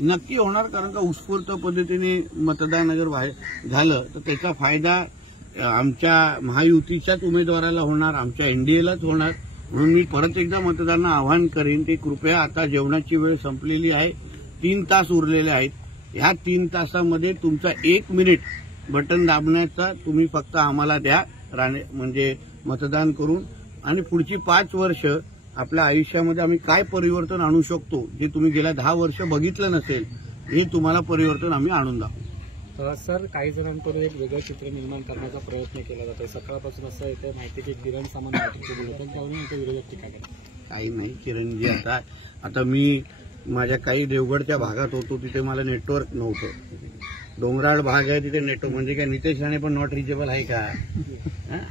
नक्की होणार, कारण का उत्स्फूर्त पद्धतीने मतदान अगर झालं तर त्याचा फायदा आमच्या महायुतीच्याच उमेदवाराला होणार, आमच्या एनडीएलाच होणार. म्हणून मी परत एकदा मतदारांना आवाहन करेन की कृपया, आता जेवणाची वेळ संपलेली आहे, 3 तास उरलेले आहेत. ह्या 3 तासामध्ये तुमचा 1 मिनिट बटन दाबण्याचा तुम्ही फक्त आम्हाला द्या, म्हणजे मतदान करून. आणि पुढची 5 वर्ष आपल्या आयुष्यामध्ये आम्ही काय परिवर्तन आणू शकतो, जे तुम्ही गेल्या 10 वर्ष बघितलं नसेल, हे तुम्हाला परिवर्तन आम्ही आणून दाखवू. सर, काही जणांकडून एक वेगळं चित्र निर्माण करण्याचा प्रयत्न केला जातोय. सकाळपासून असं येतं माहिती की किरण सामंत नाटकचे बोलतात, त्यावरून विरोधक टीका करतात. काही नाही किरणजी, आता मी माझ्या काही देवगडच्या भागात होतो, तिथे मला नेटवर्क नव्हतं. डोंगराळ भाग आहे तिथे नेटवर्क, म्हणजे काय नितेश राणे पण नॉट रिचेबल आहे का?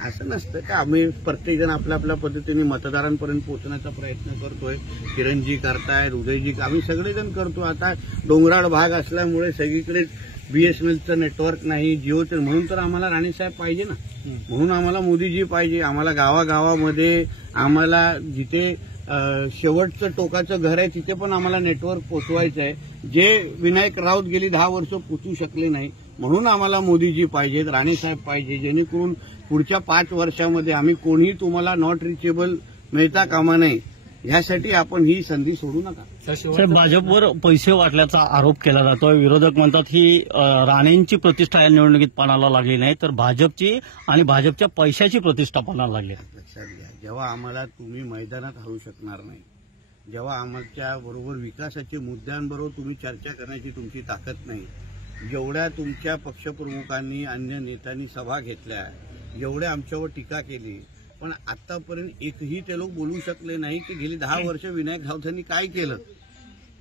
असं नसतं का. आम्ही प्रत्येकजण आपल्या आपल्या पद्धतीने मतदारांपर्यंत पोहोचण्याचा प्रयत्न करतोय. किरणजी करतायत, उदयजी, आम्ही सगळेजण करतो. आता डोंगराळ भाग असल्यामुळे सगळीकडे बीएसएनएलचं नेटवर्क नाही, जिओचं, म्हणून तर आम्हाला राणेसाहेब पाहिजे ना, म्हणून आम्हाला मोदीजी पाहिजे. आम्हाला गावागावामध्ये, आम्हाला जिथे शेवटचं टोकाचं घर आहे तिथे पण आम्हाला नेटवर्क पोचवायचं आहे, जे विनायक राऊत गेली 10 वर्ष पोचू शकले नाही. म्हणून आम्हाला मोदीजी पाहिजेत, राणेसाहेब पाहिजे, जेणेकरून पुढच्या 5 वर्षामध्ये आम्ही कोणीही तुम्हाला नॉट रिचेबल मिळता कामा नये, ह्यासाठी आपण ही संधी सोडू नका. साहेब, भाजपवर पैसे वाटल्याचा आरोप केला जातोय. विरोधक म्हणतात ही राणेंची प्रतिष्ठा या निवडणुकीत पणाला लागली नाही, तर भाजपची आणि भाजपच्या पैशाची प्रतिष्ठा पणाला लागली. लक्षात घ्या, जेव्हा आम्हाला तुम्ही मैदानात हरवू शकणार नाही, जेव्हा आमच्या बरोबर विकासाच्या मुद्द्यांबरोबर तुम्ही चर्चा करण्याची तुमची ताकद नाही, जेवढ्या तुमच्या पक्षप्रमुखांनी, अन्य नेत्यांनी सभा घेतल्या, जेवढ्या आमच्यावर टीका केली, पण आतापर्यंत एकही ते लोक बोलू शकले नाही की गेली 10 वर्ष विनायक राऊतांनी काय केलं.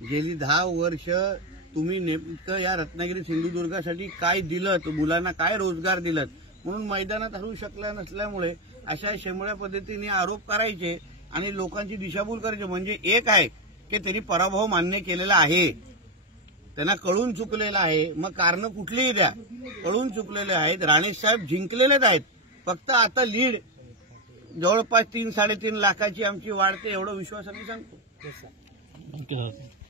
गेली 10 वर्ष तुम्ही नेमकं या रत्नागिरी सिंधुदुर्गासाठी काय दिलं, मुलांना काय रोजगार दिलं, म्हणून मैदानात हरवू शकला नसल्यामुळे अशा शेंबड्या पद्धतीने आरोप करायचे आणि लोकांची दिशाभूल करायची. म्हणजे एक आहे की त्यांनी पराभव मान्य केलेला आहे, त्यांना कळून चुकलेलं आहे. मग कारणं कुठलीही द्या, कळून चुकलेले आहेत. राणेसाहेब जिंकलेलेच आहेत, फक्त आता लीड जवळपास 3-3.5 लाखाची आमची वाढते, एवढा विश्वासाने सांगतो.